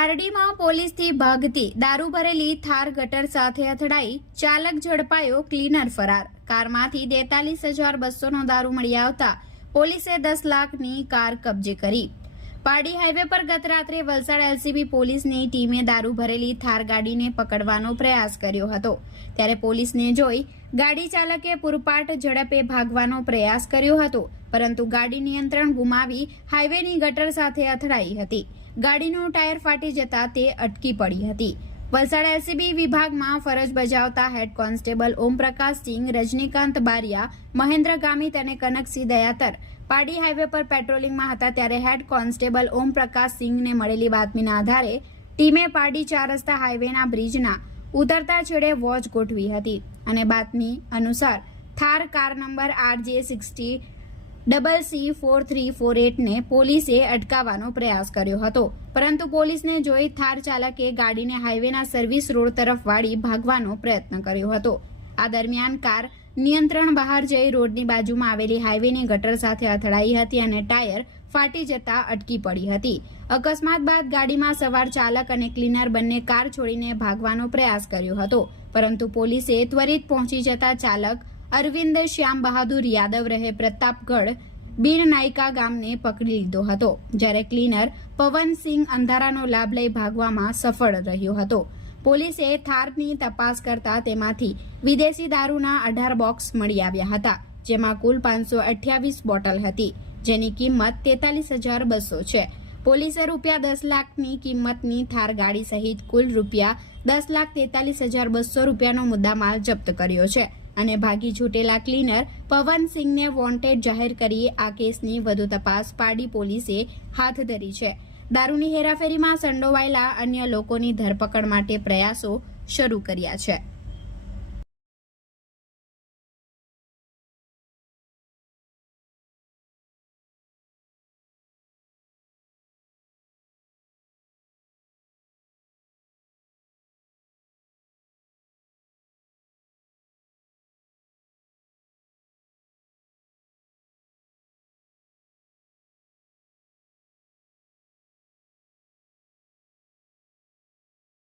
પારડીમાં પોલીસથી ભાગતી દારૂ ભરેલી થાર ગટર સાથે અથડાઈ ચાલક ઝડપાયો ક્લીનર ફરાર. કારમાંથી તેતાલીસ હજાર બસોનો દારૂ મળી આવતા પોલીસે દસ લાખની કાર કબજે કરી. પારડી હાઈવે પર ગત રાત્રે વલસાડ એલસીબી પોલીસની ટીમે દારૂ ભરેલી થાર ગાડીને પકડવાનો પ્રયાસ કર્યો હતો. ત્યારે પોલીસને જોઈ ગાડી ચાલકે પૂરપાટ ઝડપે ભાગવાનો પ્રયાસ કર્યો હતો, પરંતુ ગાડી નિયંત્રણ ગુમાવી હાઈવેની ગટર સાથે અથડાઈ હતી. ગાડીનું ટાયર ફાટી જતા તે અટકી પડી હતી. વલસાડ એલસીબી વિભાગમાં ફરજ બજાવતા હેડ કોન્સ્ટેબલ ઓમપ્રકાશ સિંહ, રજનીકાંત બારિયા, મહેન્દ્ર ગામિત અને કનકસિંહ દયાતર પાડી હાઈવે પર પેટ્રોલિંગમાં હતા ત્યારે હેડ કોન્સ્ટેબલ ઓમપ્રકાશ સિંહને મળેલી બાતમીના આધારે ટીમે પાડી ચાર રસ્તા હાઈવેના બ્રિજના ઉતરતા છેડે વોચ ગોઠવી હતી અને બાતમી અનુસાર Thar car number RJ sixty double C four three four એટને પોલીસે અટકાવવાનો પ્રયાસ કર્યો હતો. પરંતુ પોલીસને જોઈ થાર ચાલકે ગાડીને હાઈવેના સર્વિસ રોડ તરફ વાળી ભાગવાનો પ્રયત્ન કર્યો હતો. આ દરમિયાન કાર નિયંત્રણ બહાર જઈ રોડની બાજુમાં આવેલી હાઈવેની ગટર સાથે અથડાઈ હતી અને ટાયર ફાટી જતા અટકી પડી હતી. અકસ્માત બાદ ગાડીમાં સવાર ચાલક અને ક્લીનર બંને કાર છોડીને ભાગવાનો પ્રયાસ કર્યો હતો. પરંતુ પોલીસે ત્વરિત પહોંચી જતા ચાલક અરવિંદ શ્યામ બહાદુર યાદવ રહે પ્રતાપગઢ બિનનાયકા ગામને પકડી લીધો હતો, જ્યારે ક્લીનર પવનસિંહ અંધારાનો લાભ લઈ ભાગવામાં સફળ રહ્યો હતો. પોલીસે થારની તપાસ કરતા તેમાંથી વિદેશી દારૂના અઢાર બોક્સ મળી આવ્યા હતા, જેમાં કુલ પાંચસો અઠ્યાવીસ બોટલ હતી, જેની કિંમત તેતાલીસ હજાર બસો છે. પોલીસે રૂપિયા દસ લાખની કિંમતની થાર ગાડી સહિત કુલ રૂપિયા દસ લાખ તેતાલીસ હજાર બસો રૂપિયાનો મુદ્દામાલ જપ્ત કર્યો છે. અને ભાગી છૂટેલા ક્લીનર પવનસિંહને વોન્ટેડ જાહેર કરી આ કેસની વધુ તપાસ પાડી પોલીસે હાથ ધરી છે. દારૂની હેરાફેરીમાં સંડોવાયેલા અન્ય લોકોની ધરપકડ માટે પ્રયાસો શરૂ કર્યા છે.